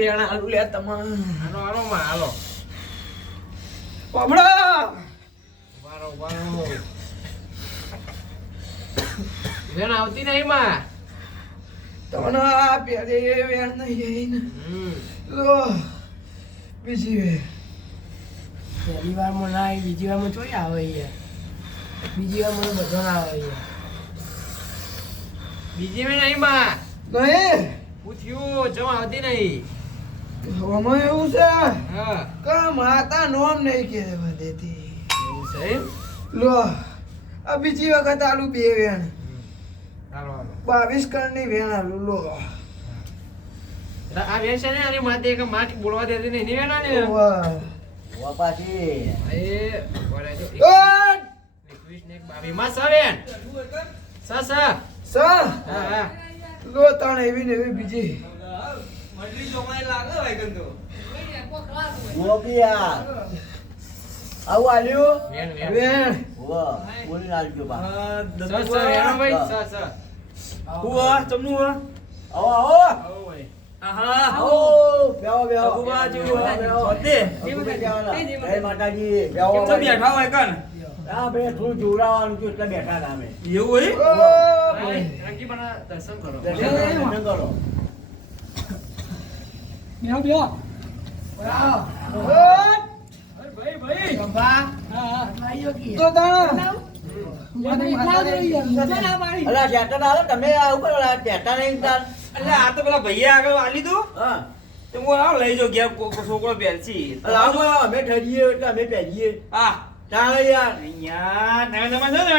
વેણા આલુ લે તમા હાલો હાલો. માં હાલો પબડો વારો વારો વેણ આવતી નહીં માં? તમને આ પેલી વેણ નહીં હમ. લો બીજી વેણ પહેલી વારમાં ના આવી બીજી વારમાં ચોઈ આવે યાર બીજી વારમાં તો બધો ના આવે યાર બીજી વેણ નહીં માં? નહીં. પૂછ્યું જવા આવતી નહીં. આમાં એવું છે? કે માતા નોમ નહીં કહેવા દેતી? એવું છે એમ? લો આ બીજી વખત આલુ બે વેણ. બાવીસ કણની વેણ આલુ લો. આ વેણ છે ને આની માથે એક માટ બોલવા દેતી નહીં ને. વાપાથી એ બોલે જો એકવીસ ને બાવીસમાં સ સ સ હા હા. લો ત્રણ એવી ને એવી બીજી. ગોપિયા. આવું આલ્યું? વેણ વેણ. વેણ. વાહ બોલી નાખજો બા. સ સ વેણો ભાઈ સ સ. આવો. આવો આવો. ભાઈ. આવો બેહો બેહો. અબુબા જેવું બેહો, હોય. બેહો. સોતે. અબુ બે બેહવાના. જય માતાજી. બેહો. તો બેઠા હોય કન આ બે થોડું જોવડાવવાનું છે એટલે બેઠા હતા એવું હોય? ઓ ભાઈ, બના દર્શન કરો દર્શન કરો, બેહો બેહો ઓટ! ભાઈ ભાઈ ગંભા આયો કી તો જ પાડી અલા ના હાલો, તમે કરો અલા, જેઠા નહીં તાર. એટલે આ તો પેલા ભૈયા આગળ આલી દો હા. તો હું આવ લઈ જાઉં ગયા છોકરો આવો, અમે ઠરીએ એટલે અમે પહેરીએ. હા. તાણે યાર અહીંયા તમે તમે છો ને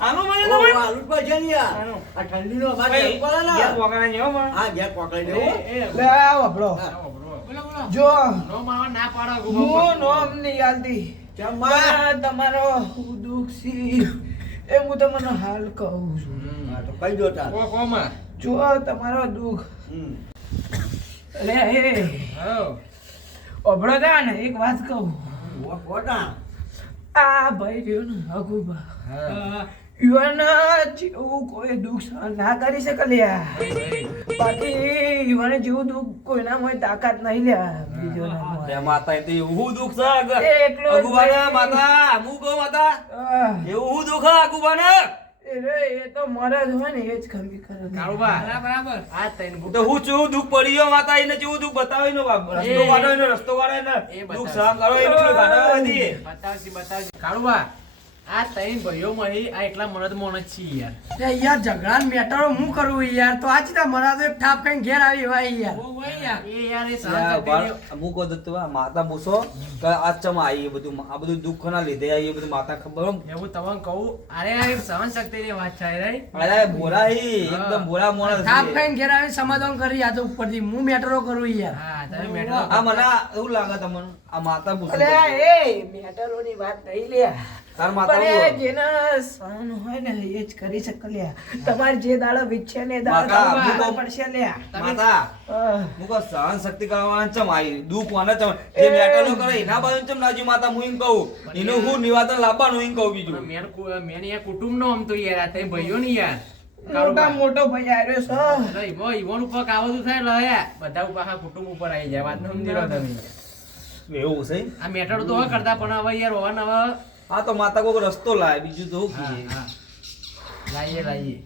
આનું મને આલુ ને યાર. આ પડે ને. હા લે આવો આપણો હા. આવો, બરો. બોલો બોલો. જો નો ના પાડો હું નોમ નહીં આલતી ચમ્મા પણ તમારો દુઃખ સી એ હું તમને હાલ કહું છું. હા તો કહી દો તાર. કો કોમાં? જો તમારો દુઃખ. હમ. લે હે અભળો તા ને એક વાત કહું. વોટા. આ ભાઈ રહ્યો ને હગુબા હા જેવું કોઈ દુઃખ સહન ના કરી શકે લ્યા. બાકી યુવાને જેવું દુઃખ કોઈના હોય તાકાત નહીં લ્યા બીજો ના માતા એ તો એવું દુઃખ છે આગળ. માતા હું કહું માતા એવું દુઃખ છે અગુબાના? એ રે એ તો મરદ હોય ને એ જ ખમી કરે. કાળુબા બરાબર આ તૈન તો હું ચેવું દુઃખ પડી ગયો માતા એને જેવું દુઃખ બતાવી નો બાપ. રસ્તો કાઢો એનો રસ્તો કાઢો એને દુઃખ સહન કરો એનું ગાડા કાળુબા આ તૈન ભાઈઓ મળી આ એટલા મરદ મોણ છે યાર. એ યાર ઝઘડા મેટરો હું કરું યાર? તો આજ તા મરા તો એક ઠાપ કઈ ઘેર આવી હોય યાર. ઓ ભાઈ યાર. એ યાર એ ની- અમુક વખત તો આ માતા પૂછો કે આ ચમ આવી બધું આ બધું દુઃખ ના લીધે આવી બધું માતા ખબર હોય? એવું તમને કહું અરે આ સહન શક્તિ ની વાત છે રે અરે બોરા હી. એકદમ બોરા માણસ ઠાપ કઈ ઘેર આવી સમાધાન કરી આ તો ઉપરથી હું મેટરો કરું યાર. હા તમે મેટરો આ મને એવું લાગે તમને આ માતા પૂછો અરે એ મેટરોની વાત નહીં લ્યા. તાર માતા પણ એ બોલ. જેના સહન હોય ને એ જ કરી શકે લ્યા. તમારે જે દાડો વિચ્છે ને દાડો બાકા, તમારે મૂકો. પડશે લ્યા. માતા મુકો સહન શક્તિ કરવાના ચમ આવી? દુઃખ વાના ચમ? જે મેટલો કરે એના બાજુ ચમ નાજી માતા હું એમ કહું. એનું હું નિવાદન લાવવાનું એમ કહું બીજું. મેન મેન યાર કુટુંબ નો આમ તો યાર આ તઈ ભાઈઓ ને યાર. મોટા મોટો ભાઈ આવ્યો છે ઈવો- ઈવોનું ઉપર કાવતું થાય એટલે બધા ઉપર કુટુંબ ઉપર આવી જાય. વાત સમજી લો તમે. એવું છે આ મેટર તો કરતા પણ હવે યાર હોવા હવે આ તો માતા કોઈક રસ્તો લાય બીજું તો શું હા? હા. લાઈએ લાઈએ.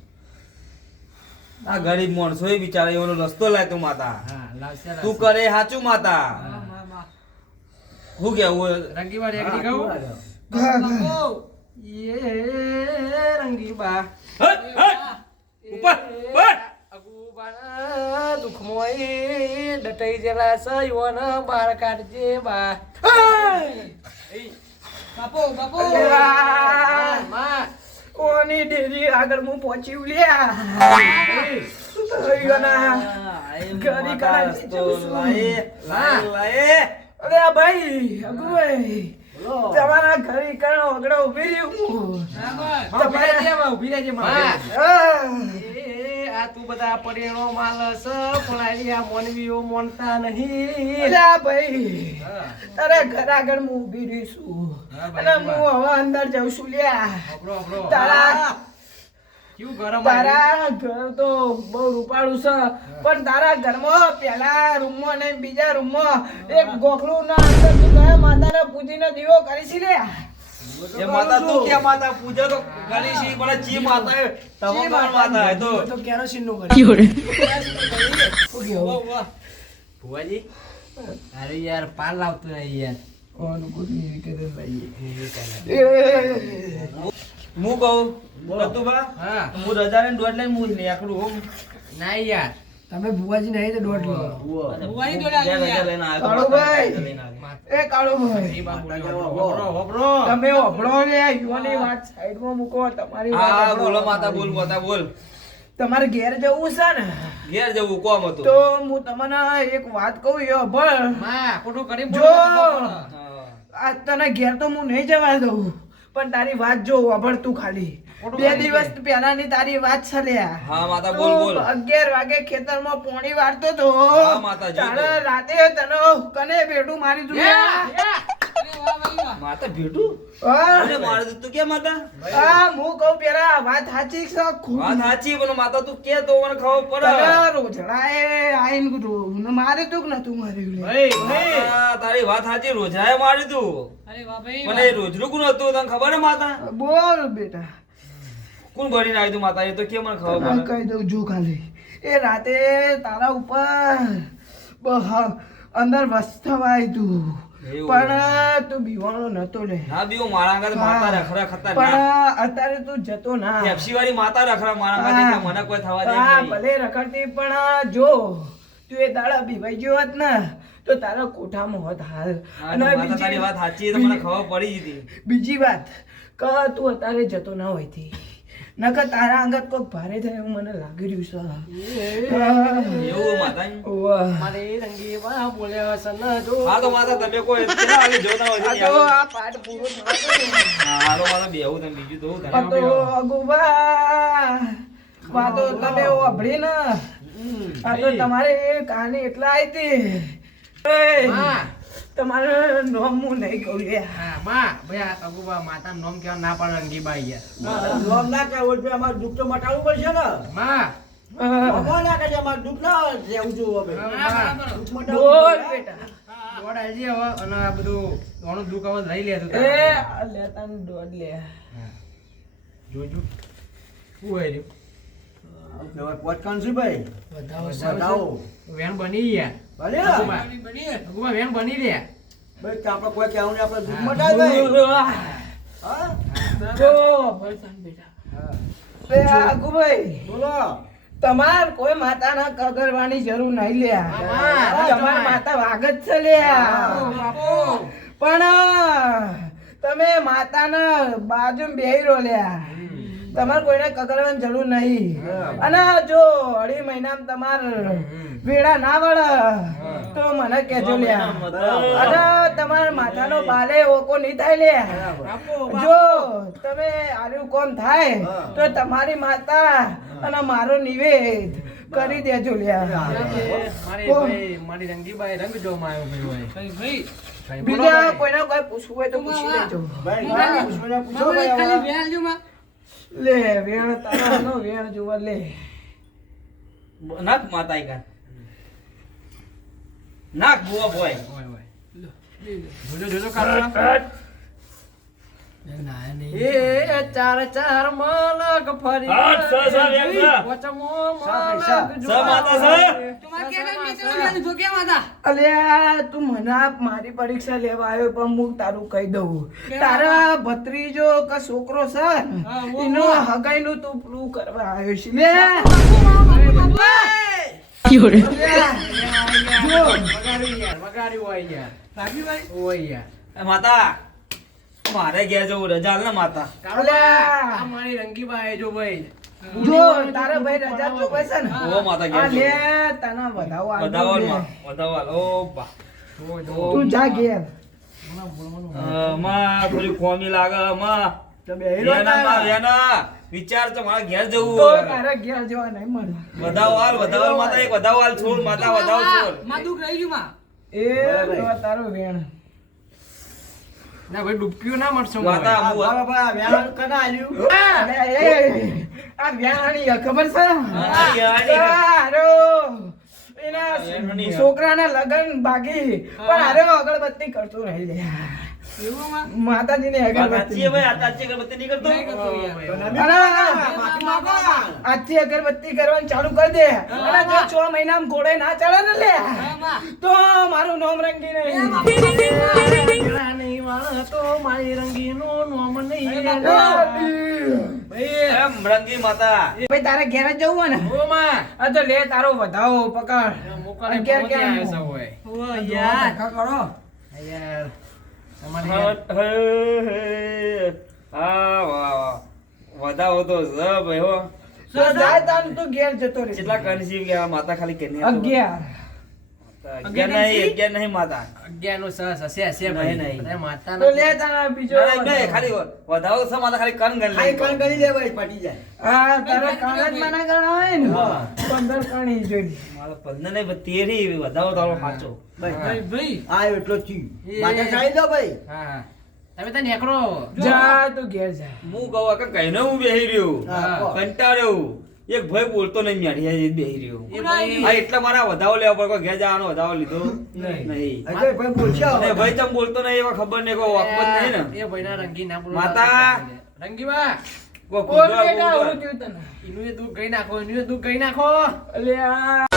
આ ગરીબ માણસો એ બિચારા એવો રસ્તો લાય તું માતા. તું કરે સાચું માતા. હું. કેવું રંગીબા રેકડી કહું. યે રંગીબા. ઉપર, ઉપર. દુખમોય એ ડટાઈ જેલા છે બાર કાઢજે બા. બાપો બાપુ. ઓની ડેરી આગળ હું પહોંચી લ્યા અయ్યોના. આ એ ઘરી માતા કરાવી રસ્તો જઉં છું. લાય, લાય, લાય. અરે આ ભાઈ અગુભાઈ તમારા ઘરે કણ ઓગળો ઊભી રહ્યું. માં ઊભી રહેજે, માં તું બધા પરિણો માલ છે પણ આ આ મોનવીઓ મોનતા નહીં. ભાઈ તારે ઘર આગળ હું ઊભી રહીશું અને હું હવે અંદર જઉં છું લ્યા. તારા તારા ઘર તો બહુ રૂપાળું છે. પણ તારા ઘરમાં પેલા રૂમમાં ને બીજા રૂમમાં એક ગોખલું ના અંદર માતાને પૂજીને દીવો કરી છે લે એ માતા તું કે માતા? પૂજા તો કરી છે પણ ચી માતા એ તમામ માતા એ તો તો કેરોસીનનું કરે. શું કેવું? ભુવાજી? અરે યાર પાર લાવતો નહીં યાર. હું કહું નતુભા, હા. હું રજા લઈને દોઢ લઈને હું નીકળું હો. ના યાર. તમે ભુવાજી નહીં તો દોઢ લો. ભુવાજી દોઢ લઈને આવ્યો તો એ કાળો તમે ઓભળો ને યુવાની વાત સાઈડમાં મૂકો તમારી હા બોલો માતા બોલ માતા બોલ. તમારે ઘેર જવું છે ને? ઘેર જવું કોમ હતું. તો હું તમને એક વાત કહું એ માં ખોટું કરી જો. આ તને ઘેર તો હું નહીં જવા દઉં પણ તારી વાત જો અભળ તું ખાલી. બે દિવસ પહેલાની તારી વાત છે લ્યા. હા માતા બોલ બોલ. તું અગિયાર વાગે ખેતરમાં પોણી વાળતો તો હા, માતા તાણે તો. રાતે તને કને બેઠું મારી તું માતા ભેટું હા? અરે મારે તું કે માતા? હા હું કહું પેલા વાત સાચી છે વાત સાચી પણ માતા તું કે તો મને ખબર તને પડે રોજડાએ આઈને રો- મારે તું કે નતું માર્યું ભાઈ ભાઈ. તારી વાત સાચી રોજાએ મારી તું અરે વાહ ભાઈ હતું તને ખબર માતા? બોલ બેટા. કોણ ભરીને આવ્યું તું માતા એ તો કે મને ખબર પડે? કહી દઉં જો ખાલી. એ રાતે તારા ઉપર અંદર વસ્તવાય તું. પણ તું બીવાનો નતો લે. હા બીવો મારા આગળ માતા રખરા ખતરનાક પણ અત્યારે તું જતો ના. પેપ્સી વાળી માતા રખરા મારા આગળ મને કોઈ થવા દે હા ભલે રખડતી પણ જો તું એ દાડા બીવાઈ ગયો હોત ને તો તારા કોઠામાં હોત હાલ. અને બીજી વાત સાચી તો મને ખબર પડી હતી. બીજી વાત કે તું અત્યારે જતો ના હોયથી નકર તારા અંગત કોક ભારે થાય એવું મને લાગી રહ્યું છે. એવું માતા મારે રંગી બા બોલ્યા હશે જો. હા તો માતા તમે કોઈ કેટલા જોતા હોય તો આ પાઠ પૂરો થવા દો. ને. હા હાલો માતા બેહું તમે બીજું તો હું તો અગુબા વાતો તમે વાપરી ને આ તો તમારે કાને એટલા આવી હતી તમારે નોમ હું નહીં કહું લે હા માં ભાઈ આ અગુબા માતા નોમ કેવા ના પણ રંગી બા યાર લોમ ના કહેવું એટલે અમારે દુઃખ તો મટાડવું પડશે ને. માં ભગવાન ના કહે અમારે દુઃખ ના રહેવું જોઈએ હવે દુઃખ મટાડવું બેટા. દોડ આવજે હવે અને આ બધું ઘણું દુઃખ હવે લઈ લે તું એ લેતા દોડ લે. જોજો શું હોય રહ્યું? આમ કહેવાય, પોત કાનસીભાઈ, બતાવો બતાવો. વેણ બની ગયા. ભલે ને? અગુબા અગુબા વેણ બની રહ્યા. ભાઈ, આપણે કોઈ કહેવું નહીં, આપણે દુઃખ મટાડી ભાઈ. હા? જો ભરતાન બેટા. બે આગુભાઈ બોલો. તમાર કોઈ માતાના કગરવાની જરૂર નહીં લ્યા. તમાર માતા વાગત જ છે લ્યા. પણ તમે માતાના બાજુ બેહી લ્યા. તમારે કોઈને કકરવાની જરૂર નહીં અને જો અઢી મહિનામાં તમારે વેડા ના વળે તો મને કેજો લ્યા અને તમારા માથાનો બાલે ઓકો નહીં થાય લ્યા જો તમે આર્યું કોમ થાય તો તમારી માતા અને મારો નિવેદ કરી દેજો લ્યા મારી ભાઈ રંગીબાઈ રંગ જો માયો ભાઈ બીજા કોઈને કોઈ પૂછવું હોય તો પૂછી લેજો ભાઈ, પૂછો ને, પૂછો ભાઈ. લે વેણ નો વેણ જોવા લે. નાખ માતા કા. કાન. નાખ બુઆ બોય. ઓય, ઓય. જોજો જોજો કાકા. એ ચાર ચાર મલક ફરી? અલ્યા તું મને મારી પરીક્ષા લેવા આવ્યો પણ હું તારું કહી દઉં. તારા ભત્રીજો કે છોકરો છે? એનો હગાઈ નું તું પ્રૂવ કરવા આવ્યો છે. લે. વગાડ્યું યાર વગાડ્યું હોય યાર. માતા મારે ઘેર જવું રજા ને માતા. આ મારી રંગીબાઈ જો ભાઈ. જો તારા ભાઈ રજા ચોપાય છે ને? ઓ માતા ઘેર લે તને વધાવો આલ દઉં વધાવાલ લે. માં વધાવાલ ઓ બા તું જા ઘેર. માં થોડી ખોમી લાગે માં. તો બેહી રહો વેના માં તારા. વેના. વિચાર તો મારા ઘેર જવું તારા ઘેર જવા નહીં વધાવો વધાવાલ વધાવાલ માતા એક વધાવાલ છોડ માતા વધાવો છોડ. એ તારો વેણ. ના ભાઈ ડૂબક્યું ના મળશે માતા બાબા, બાબા, વ્યાણ કના આલ્યું? આ વ્યાહાણી ખબર છે? હા, વ્યાહાણી હે. હારો. એના છોકરાના લગન બાકી. પણ અરે અગરબત્તી કરતો રહી લે માતાજીની અગરબત્તી આજથી અગરબત્તી કરવાનું ચાલુ કરી દે. અને જો છ મહિનામાં ઘોડે ના ચડે ને લે તો મારું નામ રંગી નહીં. ઘેર વધાવો તો જતો રે કેટલા કનસીવ ગયા માતા ખાલી કેની 11 તારા વધાવો ભાઈ આ એટલો દો ભાઈ. હા તમે ત્યાં નેકરો જા. તું ઘેર જા. હું કહું આ કહીને હું બેહી રહ્યો? કંટાળ્યો એક ભાઈ બોલતો નહીં ન્યારી બેહી રહ્યો. ભાઈ. આ એટલા મારા વધાવો લેવા પડે કોઈ ઘેર જવાનો વધાવો લીધો નહીં. ભાઈ બોલશે અને ભાઈ તમ બોલતો નહીં એવા ખબર નહીં કોઈ વાકબત નહીં ને. એ ભાઈ ના રંગી ના બોલ માતા. રંગી બા કોઈ બોલ બેટા હું તને. એનું એ દુખ ગઈ નાખો એનું એ દુખ ગઈ નાખો. અલ્યા.